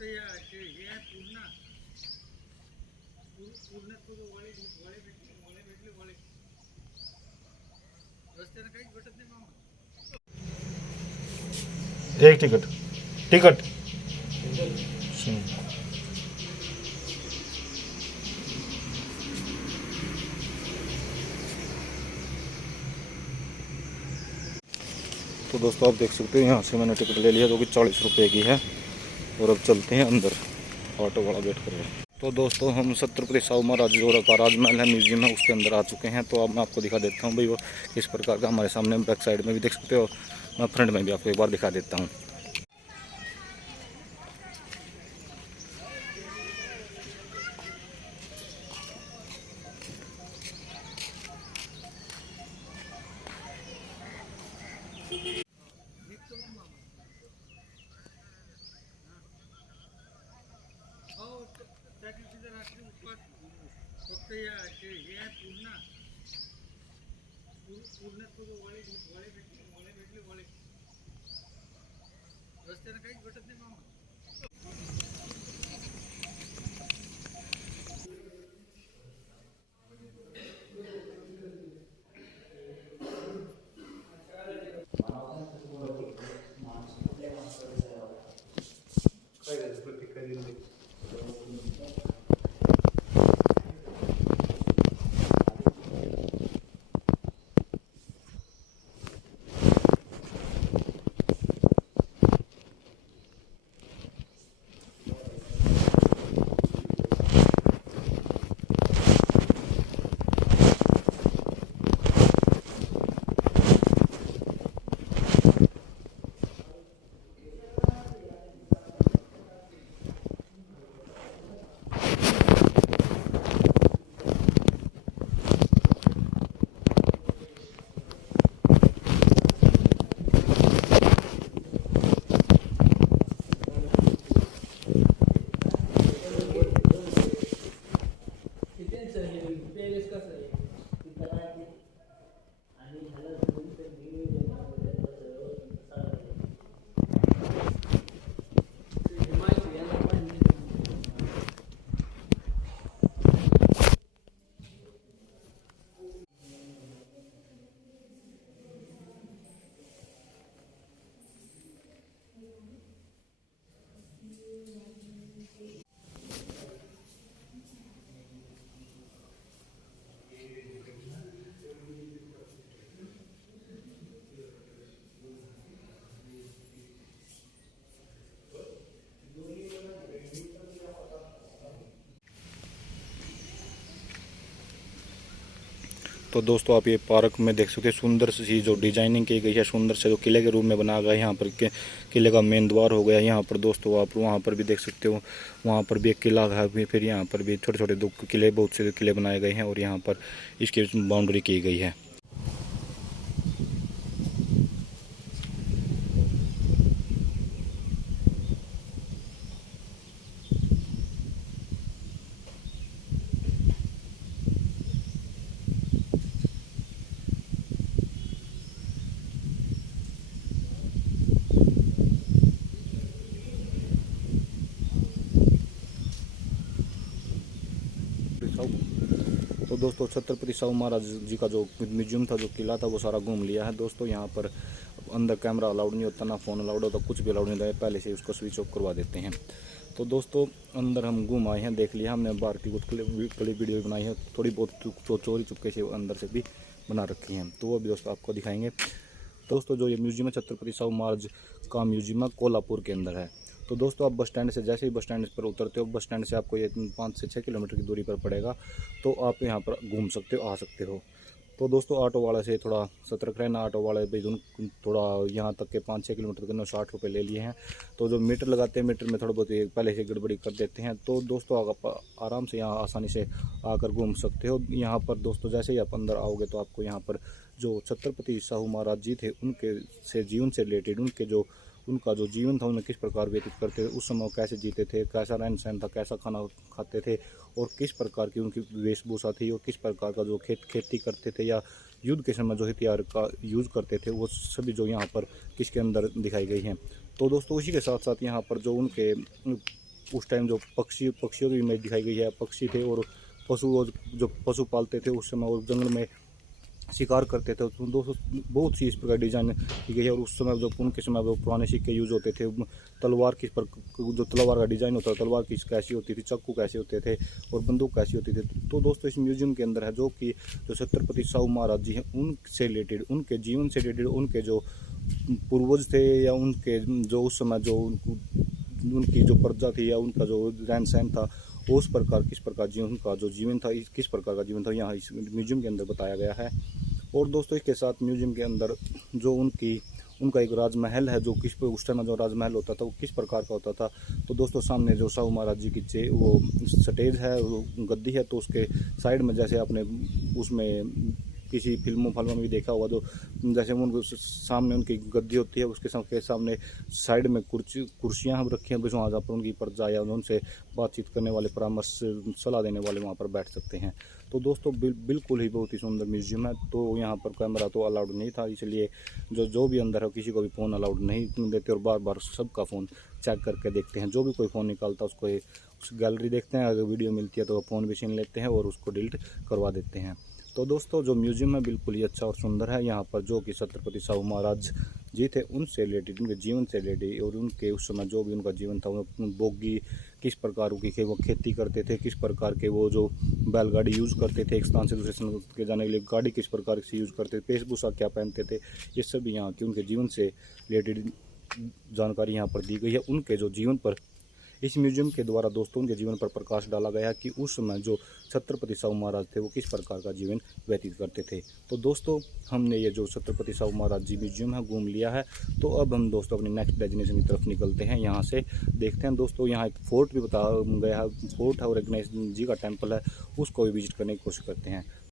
एक ticket ticket तो दोस्तों आप देख सकते हो यहाँ से मैंने टिकट ले लिया जो कि 40 रुपये की है। और अब चलते हैं अंदर, ऑटो वाला वेट कर रहे हैं। तो दोस्तों हम छत्रपति साहू महाराज जो का राजमहल है, म्यूजियम है, उसके अंदर आ चुके हैं। तो अब मैं आपको दिखा देता हूँ भाई वो किस प्रकार का हमारे सामने बैक साइड में भी देख सकते हो, मैं फ्रंट में भी आपको एक बार दिखा देता हूँ। तो दोस्तों आप ये पार्क में देख सकते हैं सुंदर सी जो डिजाइनिंग की गई है, सुंदर से जो किले के रूप में बनाया गया है। यहाँ पर किले का मेन द्वार हो गया यहाँ पर दोस्तों, आप वहाँ पर भी देख सकते हो, वहाँ पर भी एक किला है। फिर यहाँ पर भी छोटे छोटे 2 किले, बहुत से किले बनाए गए हैं और यहाँ पर इसकी बाउंड्री की गई है। तो दोस्तों छत्रपति साहू महाराज जी का जो म्यूजियम था, जो किला था, वो सारा घूम लिया है दोस्तों। यहाँ पर अंदर कैमरा अलाउड नहीं होता, ना फ़ोन अलाउड होता, कुछ भी अलाउड नहीं होता, पहले से उसको स्विच ऑफ करवा देते हैं। तो दोस्तों अंदर हम घूम आए हैं, देख लिया हमने, बाहर की कुछ क्लिप वीडियो बनाई है, थोड़ी बहुत चोरी चुपके से अंदर से भी बना रखी हैं, तो वो भी दोस्तों आपको दिखाएंगे। दोस्तों जो ये म्यूजियम है छत्रपति साहू महाराज का म्यूजियम है, कोल्हापुर के अंदर है। तो दोस्तों आप बस स्टैंड से जैसे ही बस स्टैंड पर उतरते हो, बस स्टैंड से आपको ये 5 से 6 किलोमीटर की दूरी पर पड़ेगा, तो आप यहाँ पर घूम सकते हो, आ सकते हो। तो दोस्तों ऑटो वाले से थोड़ा सतर्क रहना, ऑटो वाले भाई थोड़ा यहाँ तक के 5-6 किलोमीटर के 60 रुपये ले लिए हैं। तो जो मीटर लगाते हैं, मीटर में थोड़ा बहुत पहले से गड़बड़ी कर देते हैं। तो दोस्तों आप आराम से यहाँ आसानी से आकर घूम सकते हो। यहाँ पर दोस्तों जैसे ही आप अंदर आओगे तो आपको यहाँ पर जो छत्रपति साहू महाराज जी थे, उनके से जीवन से रिलेटेड, उनका जो जीवन था, उन्हें किस प्रकार व्यतीत करते थे, उस समय कैसे जीते थे, कैसा रहन सहन था, कैसा खाना खाते थे, और किस प्रकार की उनकी वेशभूषा थी, और किस प्रकार का जो खेती करते थे या युद्ध के समय जो हथियार का यूज़ करते थे, वो सभी जो यहाँ पर किसके अंदर दिखाई गई हैं। तो दोस्तों उसी के साथ साथ यहाँ पर जो उनके उस टाइम जो पक्षियों की इमेज दिखाई गई है। पक्षी थे और पशु, जो पशु पालते थे उस समय और जंगल में शिकार करते थे। तो दोस्तों बहुत सी इस प्रकार डिजाइन की गई है। और उस समय जो उनके समय जो पुराने सिक्के यूज होते थे, तलवार किस पर, जो तलवार का डिजाइन होता है, तलवार किस कैसी होती थी, चाकू कैसे होते थे और बंदूक कैसी होती थी। तो दोस्तों इस म्यूजियम के अंदर है जो कि जो छत्रपति साहू महाराज जी हैं उनसे रिलेटेड, उनके जीवन से रिलेटेड, उनके जो पूर्वज थे या उनके जो उस समय जो उनकी जो प्रजा थी या उनका जो रहन सहन था, उस प्रकार किस प्रकार जीवन का जो जीवन था, किस प्रकार का जीवन था, यहाँ इस म्यूजियम के अंदर बताया गया है। और दोस्तों इसके साथ म्यूजियम के अंदर जो उनका एक राजमहल है, जो किस उस टाइम जो राजमहल होता था वो किस प्रकार का होता था। तो दोस्तों सामने जो साहू महाराज जी की वो स्टेज है, वो गद्दी है, तो उसके साइड में जैसे आपने उसमें किसी फिल्मों में भी देखा होगा, तो जैसे उनको सामने उनकी गद्दी होती है, उसके सामने साइड में कुर्सियां हम रखी हैं, वहाँ पर उनकी प्रजा या उनसे बातचीत करने वाले, परामर्श सलाह देने वाले वहाँ पर बैठ सकते हैं। तो दोस्तों बिल्कुल ही बहुत ही सुंदर म्यूजियम है। तो यहाँ पर कैमरा तो अलाउड नहीं था, इसलिए जो भी अंदर है किसी को भी फ़ोन अलाउड नहीं देते और बार बार सबका फ़ोन चेक करके देखते हैं। जो भी कोई फ़ोन निकालता है उसको उस गैलरी देखते हैं, अगर वीडियो मिलती है तो फ़ोन भी छीन लेते हैं और उसको डिलीट करवा देते हैं। तो दोस्तों जो म्यूजियम है बिल्कुल ही अच्छा और सुंदर है। यहाँ पर जो कि छत्रपति साहू महाराज जी थे उनसे रिलेटेड, उनके जीवन से रिलेटेड और उनके उस समय जो भी उनका जीवन था, बोगी किस प्रकार की वो खेती करते थे, किस प्रकार के वो जो बैलगाड़ी यूज़ करते थे एक स्थान से दूसरे स्थान के जाने के लिए, गाड़ी किस प्रकार से यूज़ करते थे, वेशभूषा क्या पहनते थे, ये सब यहाँ की उनके जीवन से रिलेटेड जानकारी यहाँ पर दी गई है। उनके जो जीवन पर इस म्यूजियम के द्वारा दोस्तों उनके जीवन पर प्रकाश डाला गया कि उस समय जो छत्रपति साहू महाराज थे वो किस प्रकार का जीवन व्यतीत करते थे। तो दोस्तों हमने ये जो छत्रपति साहू महाराज जी म्यूजियम है घूम लिया है। तो अब हम दोस्तों अपनी नेक्स्ट डेस्टिनेशन की तरफ निकलते हैं। यहाँ से देखते हैं दोस्तों, यहाँ एक फोर्ट भी बताया गया है, फोर्ट है और एक गणेश जी का टेम्पल है, उसको भी विजिट करने की कोशिश करते हैं।